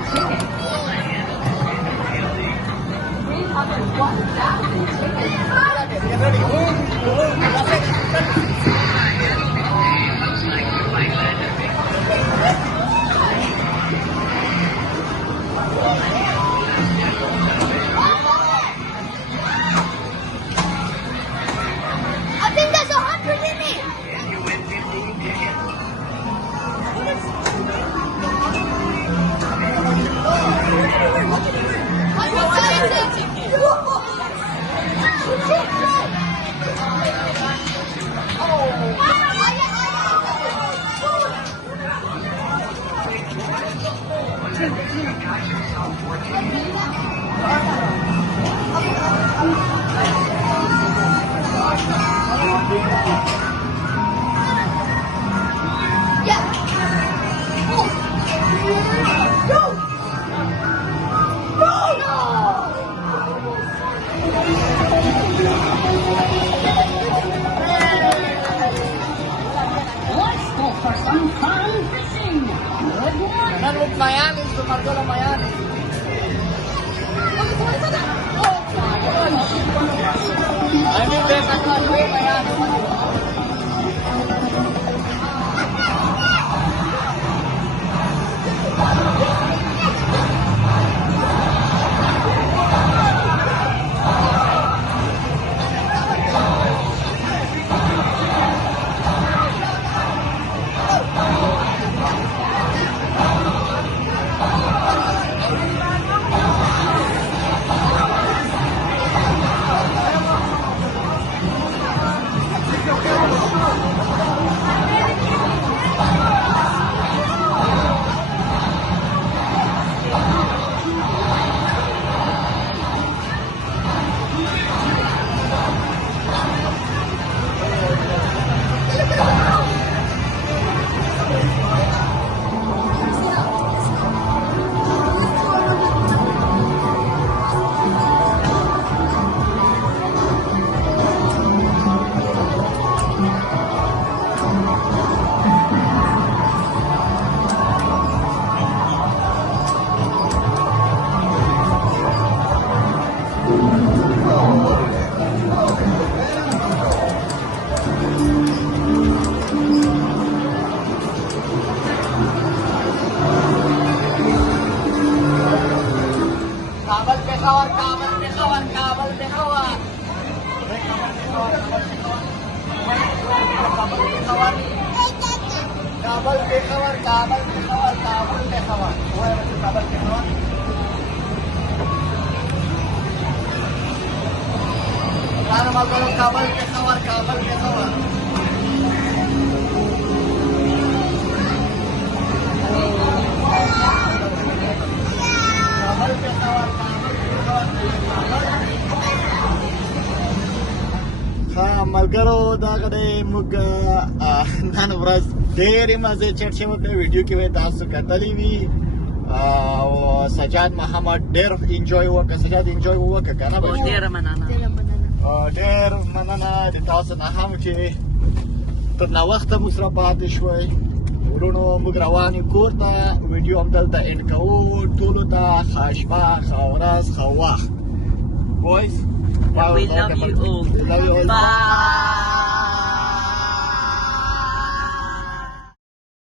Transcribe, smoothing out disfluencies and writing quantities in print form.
tickets. 1,000 tickets. I think there's 100 in it. Let's go for some fun fishing. Good morning. Nanood Mayanis, tumargo ng Mayanis. Ay, may beta ko, Mayanis. Kabal Peshawar, Kabal Peshawar, Kabal Peshawar. Kabal Peshawar, Kabal Peshawar, Kabal Peshawar. Huwag mo Kabal Peshawar. Sana magulong Kabal Peshawar, Kabal Peshawar. Kabal Peshawar, ملګرو دا غدې موږ نن ورځ ډېرې مزې چرچې وکړې ویډیو کې تاسو کتلې وي او سجاد محمد ډېر انجوای وکړ سجاد انجوای وکړ کنه ډېر مننه ډېر مننه د تاسو نه هم چې تر ناوخته مو سره پاتې شوئ ورونو موږ روان یو کور ته ویډیو همدلته اینډ کوو ټولو ته ښه شپه ښه ورځ ښه وخت boys We love you all. We love you all. Bye.